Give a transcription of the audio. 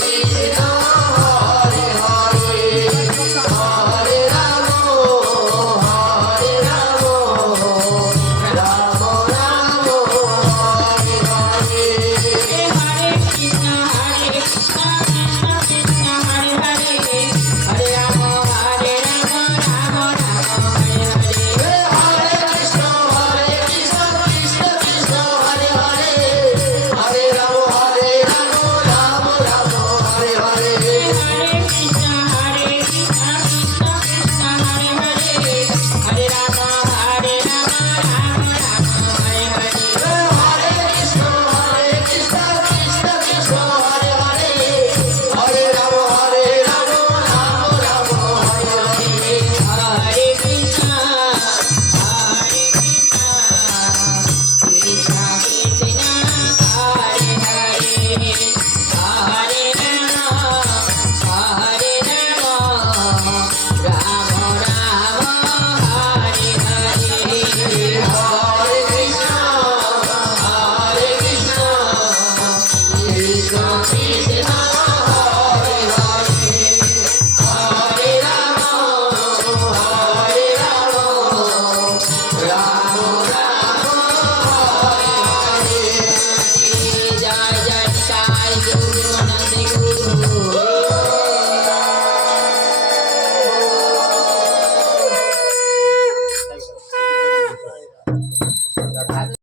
morning.